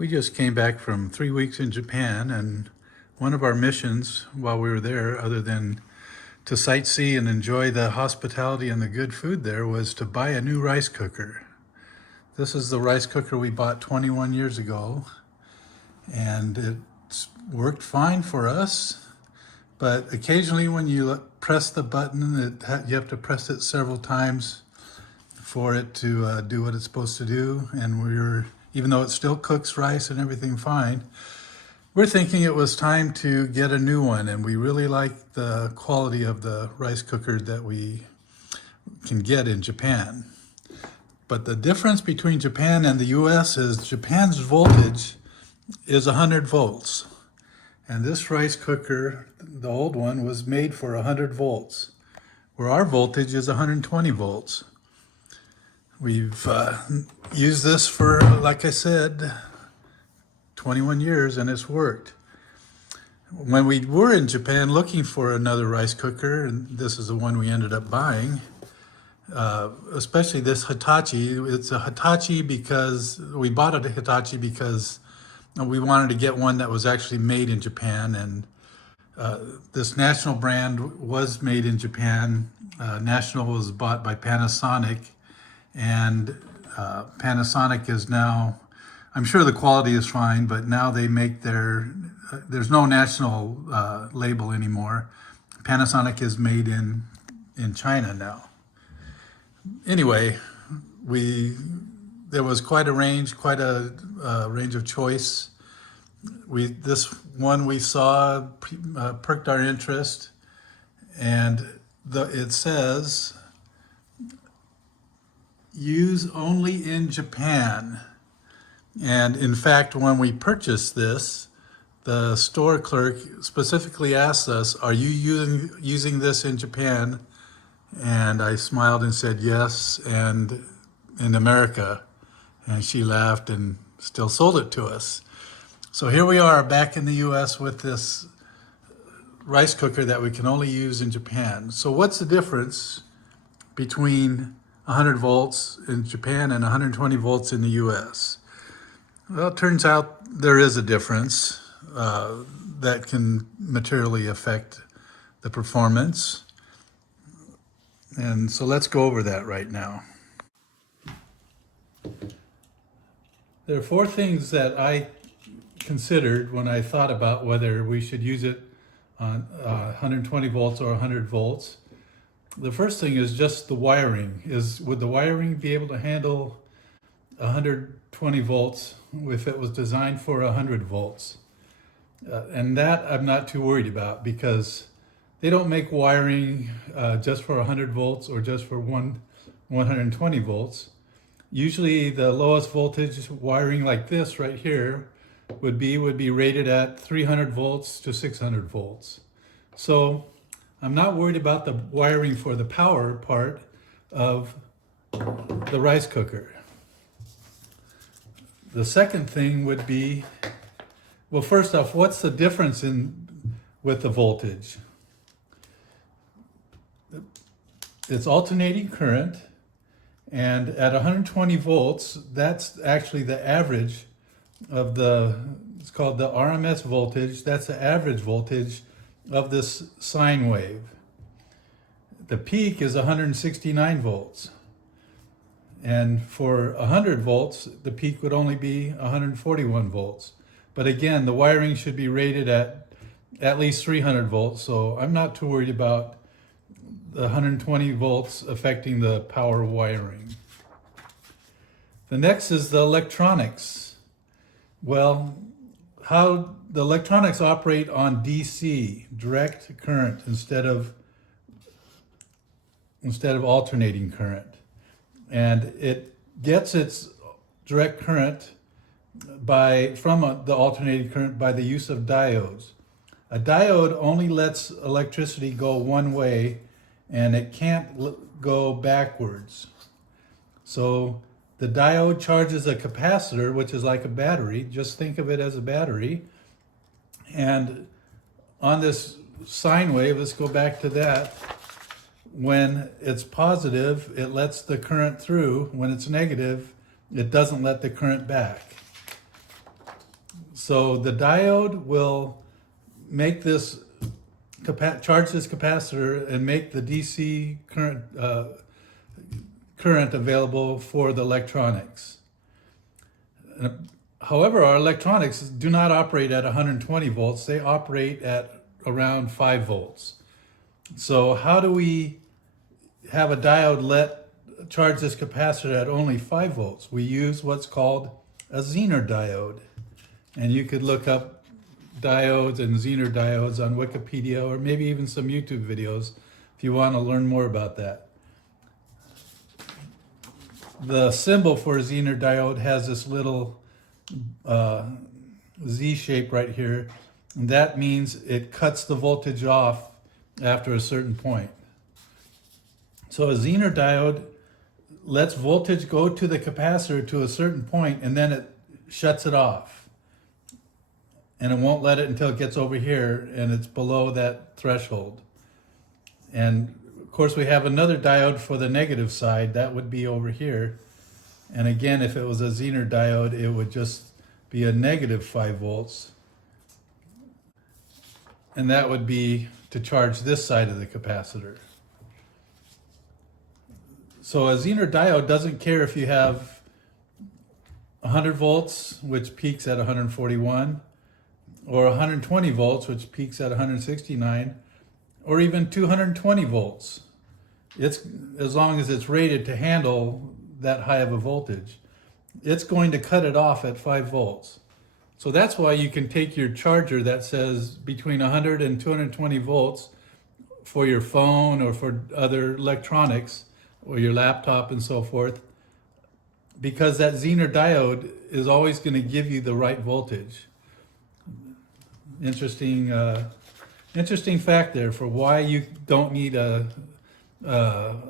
We just came back from 3 weeks in Japan, and one of our missions while we were there, other than to sightsee and enjoy the hospitality and the good food there, was to buy a new rice cooker. This is the rice cooker we bought 21 years ago, and it's worked fine for us. But occasionally when you press the button, you have to press it several times for it to do what it's supposed to do. And even though it still cooks rice and everything fine, we're thinking it was time to get a new one. And we really like the quality of the rice cooker that we can get in Japan. But the difference between Japan and the US is Japan's voltage is 100 volts. And this rice cooker, the old one, was made for 100 volts, where our voltage is 120 volts. We've used this for, like I said, 21 years, and it's worked. When we were in Japan looking for another rice cooker, and this is the one we ended up buying, especially this Hitachi. It's a Hitachi because we bought a Hitachi because we wanted to get one that was actually made in Japan, and this National brand was made in Japan. National was bought by Panasonic, and Panasonic is now, I'm sure the quality is fine, but now they make there's no National label anymore. Panasonic is made in China now. Anyway, there was quite a range of choice. This one we saw perked our interest, and it says, use only in Japan. And in fact, when we purchased this, the store clerk specifically asked us, are you using this in Japan? And I smiled and said yes, and in America. And she laughed and still sold it to us. So here we are back in the US with this rice cooker that we can only use in Japan. So what's the difference between 100 volts in Japan and 120 volts in the US? Well, it turns out there is a difference that can materially affect the performance. And so let's go over that right now. There are 4 things that I considered when I thought about whether we should use it on 120 volts or 100 volts. The first thing is just the wiring. Would the wiring be able to handle 120 volts if it was designed for 100 volts? And that I'm not too worried about, because they don't make wiring just for 100 volts or just for 120 volts. Usually the lowest voltage wiring like this right here would be rated at 300 volts to 600 volts. So I'm not worried about the wiring for the power part of the rice cooker. The second thing would be, well, first off, what's the difference with the voltage? It's alternating current, and at 120 volts, that's actually the average of it's called the RMS voltage. That's the average voltage of this sine wave. The peak is 169 volts. And for 100 volts, the peak would only be 141 volts. But again, the wiring should be rated at least 300 volts, so I'm not too worried about the 120 volts affecting the power wiring. The next is the electronics. Well, how the electronics operate on DC, direct current, instead of alternating current. And it gets its direct current from the alternating current by the use of diodes. A diode only lets electricity go one way, and it can't go backwards. So the diode charges a capacitor, which is like a battery. Just think of it as a battery. And on this sine wave, let's go back to that. When it's positive, it lets the current through. When it's negative, it doesn't let the current back. So the diode will make this charge this capacitor and make the DC current available for the electronics. However, our electronics do not operate at 120 volts. They operate at around 5 volts. So how do we have a diode charge this capacitor at only 5 volts? We use what's called a Zener diode. And you could look up diodes and Zener diodes on Wikipedia or maybe even some YouTube videos if you want to learn more about that. The symbol for a Zener diode has this little Z shape right here. And that means it cuts the voltage off after a certain point. So a Zener diode lets voltage go to the capacitor to a certain point and then it shuts it off. And it won't let it until it gets over here and it's below that threshold. And of course we have another diode for the negative side, that would be over here. And again, if it was a Zener diode, it would just be a negative 5 volts. And that would be to charge this side of the capacitor. So a Zener diode doesn't care if you have 100 volts, which peaks at 141, or 120 volts, which peaks at 169, or even 220 volts. It's as long as it's rated to handle that high of a voltage, it's going to cut it off at 5 volts. So that's why you can take your charger that says between 100 and 220 volts for your phone or for other electronics or your laptop and so forth, because that Zener diode is always going to give you the right voltage. Interesting fact there for why you don't need a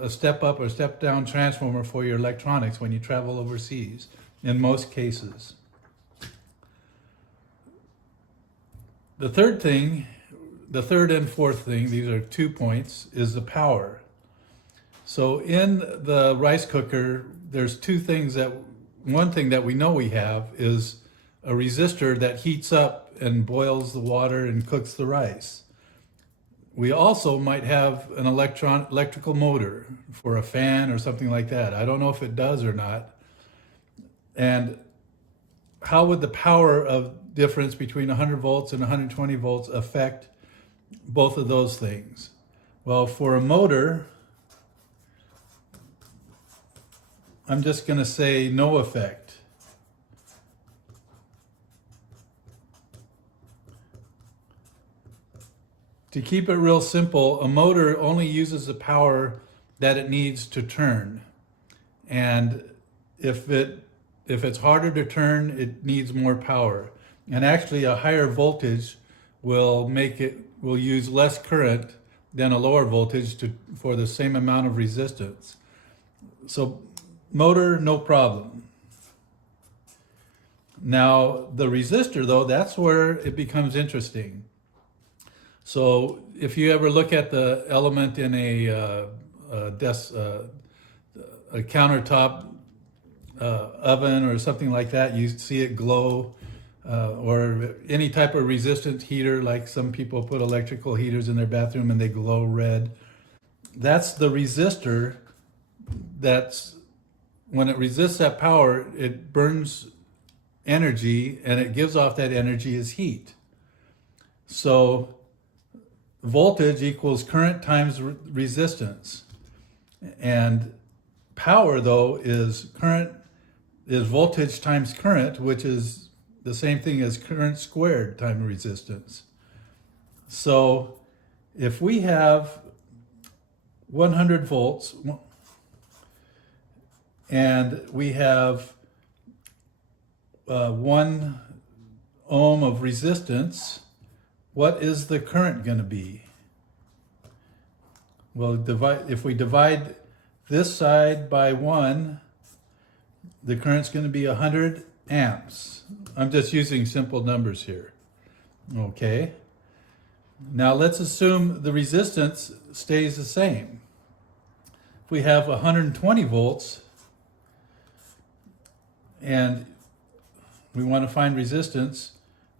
step up or step down transformer for your electronics when you travel overseas in most cases. The third and fourth thing, these are 2 points, is the power. So in the rice cooker, there's one thing that we know we have is a resistor that heats up and boils the water and cooks the rice. We also might have an electrical motor for a fan or something like that. I don't know if it does or not. And how would the power of difference between 100 volts and 120 volts affect both of those things? Well, for a motor, I'm just going to say no effect. To keep it real simple, a motor only uses the power that it needs to turn. And if it's harder to turn, it needs more power. And actually a higher voltage will use less current than a lower voltage for the same amount of resistance. So motor, no problem. Now the resistor though, that's where it becomes interesting. So if you ever look at the element in a countertop oven or something like that, you see it glow, or any type of resistant heater, like some people put electrical heaters in their bathroom and they glow red. That's the resistor. That's when it resists that power, it burns energy and it gives off that energy as heat. So voltage equals current times resistance. And power though is voltage times current, which is the same thing as current squared times resistance. So if we have 100 volts and we have 1 ohm of resistance, what is the current going to be? Well, if we divide this side by 1, the current's going to be 100 amps. I'm just using simple numbers here. Okay. Now let's assume the resistance stays the same. If we have 120 volts and we want to find resistance,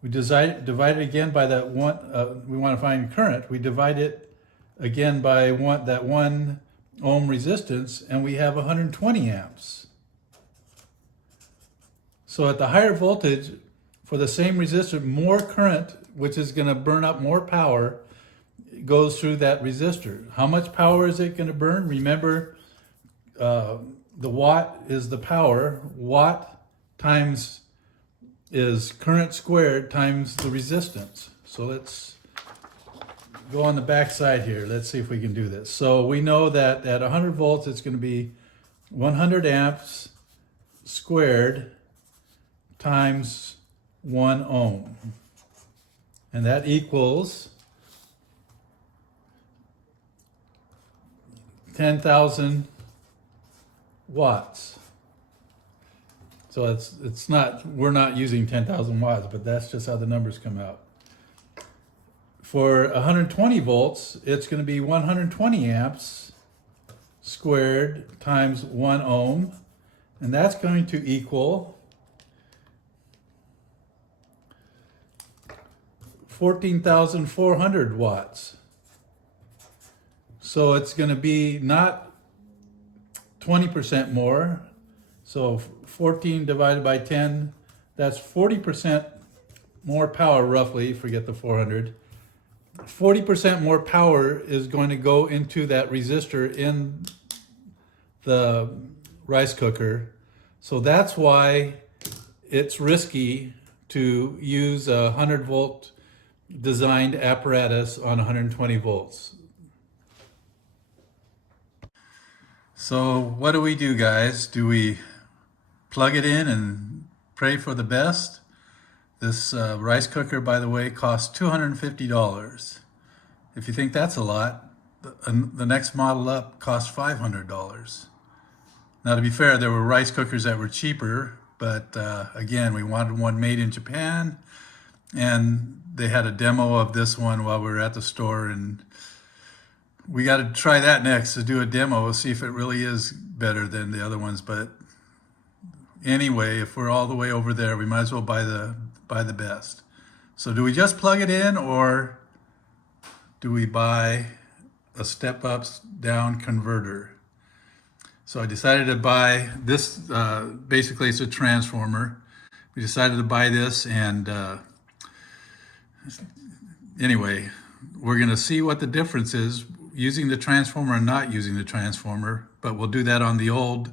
We divide it again by that one, we want to find current. We divide it again by that 1 ohm resistance, and we have 120 amps. So at the higher voltage, for the same resistor, more current, which is going to burn up more power, goes through that resistor. How much power is it going to burn? Remember, the watt is the power. Watt times is current squared times the resistance. So let's go on the back side here. Let's see if we can do this. So we know that at 100 volts, it's going to be 100 amps squared times 1 ohm. And that equals 10,000 watts. So it's not, we're not using 10,000 watts, but that's just how the numbers come out. For 120 volts, it's going to be 120 amps squared times 1 ohm, and that's going to equal 14,400 watts. So it's going to be not 20% more. So 14 divided by 10, that's 40% more power, roughly, forget the 400. 40% more power is going to go into that resistor in the rice cooker. So that's why it's risky to use a 100 volt designed apparatus on 120 volts. So what do we do, guys? Do we plug it in and pray for the best? This rice cooker, by the way, costs $250. If you think that's a lot, the next model up costs $500. Now, to be fair, there were rice cookers that were cheaper, but again, we wanted one made in Japan, and they had a demo of this one while we were at the store, and we got to try that next, to do a demo, see if it really is better than the other ones. But anyway, if we're all the way over there, we might as well buy the best. So do we just plug it in, or do we buy a step up down converter? So I decided to buy this, basically it's a transformer. We decided to buy this, and anyway, we're gonna see what the difference is using the transformer and not using the transformer, but we'll do that on the old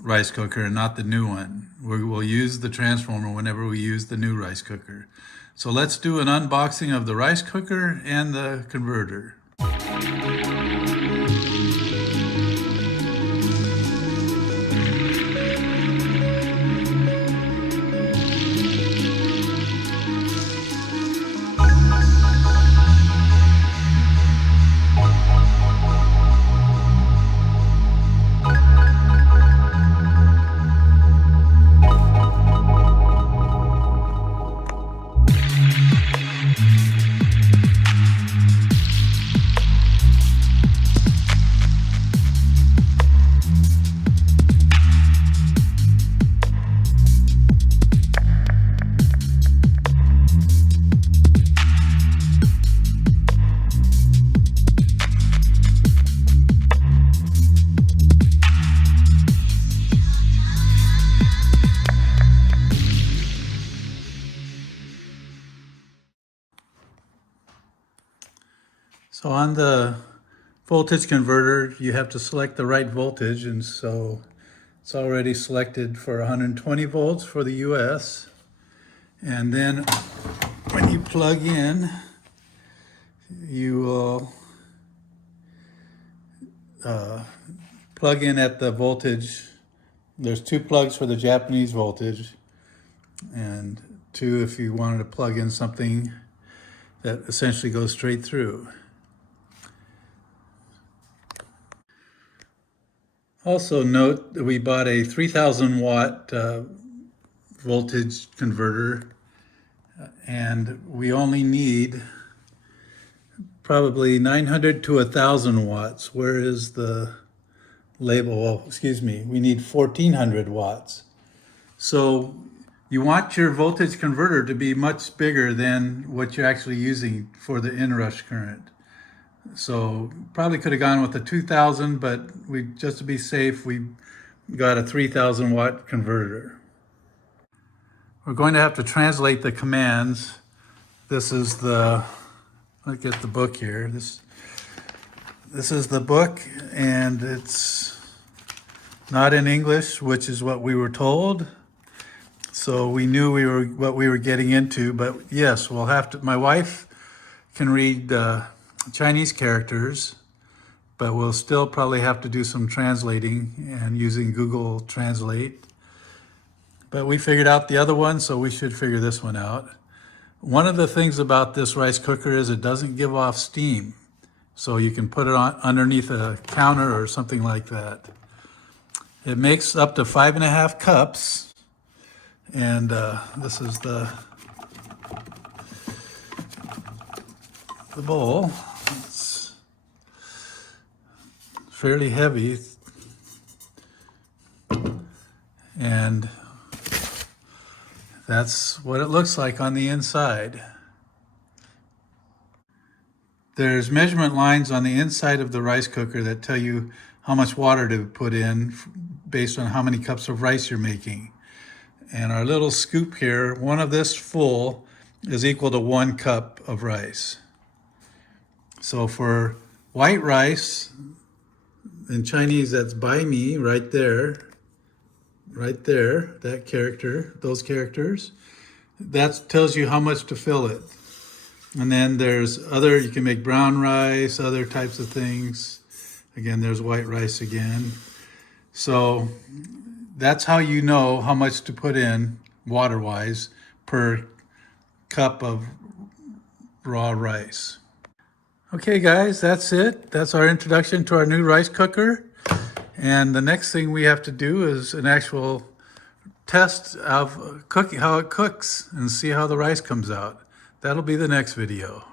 rice cooker and not the new one. We'll use the transformer whenever we use the new rice cooker. So let's do an unboxing of the rice cooker and the converter. So on the voltage converter, you have to select the right voltage, and so it's already selected for 120 volts for the US. And then when you plug in, you will plug in at the voltage. There's 2 plugs for the Japanese voltage, and 2 if you wanted to plug in something that essentially goes straight through. Also note that we bought a 3,000 watt voltage converter, and we only need probably 900 to 1,000 watts, whereas the label, well, excuse me, we need 1,400 watts. So You want your voltage converter to be much bigger than what you're actually using for the inrush current. So probably could have gone with the 2000, but just to be safe, we got a 3000 watt converter. We're going to have to translate the commands. This is let's get the book here. This is the book, and it's not in English, which is what we were told. So we knew what we were getting into, but yes, we'll have to. My wife can read Chinese characters, but we'll still probably have to do some translating and using Google Translate. But we figured out the other one, so we should figure this one out. One of the things about this rice cooker is it doesn't give off steam. So you can put it on underneath a counter or something like that. It makes up to 5.5 cups. And this is the bowl. It's fairly heavy. And that's what it looks like on the inside. There's measurement lines on the inside of the rice cooker that tell you how much water to put in based on how many cups of rice you're making. And our little scoop here, one of this full is equal to 1 cup of rice. So for white rice, in Chinese, that's bai mi right there, that character, those characters. That tells you how much to fill it. And then there's you can make brown rice, other types of things. Again, there's white rice again. So that's how you know how much to put in, water-wise, per cup of raw rice. Okay, guys, that's it. That's our introduction to our new rice cooker. And the next thing we have to do is an actual test of cooking, how it cooks, and see how the rice comes out. That'll be the next video.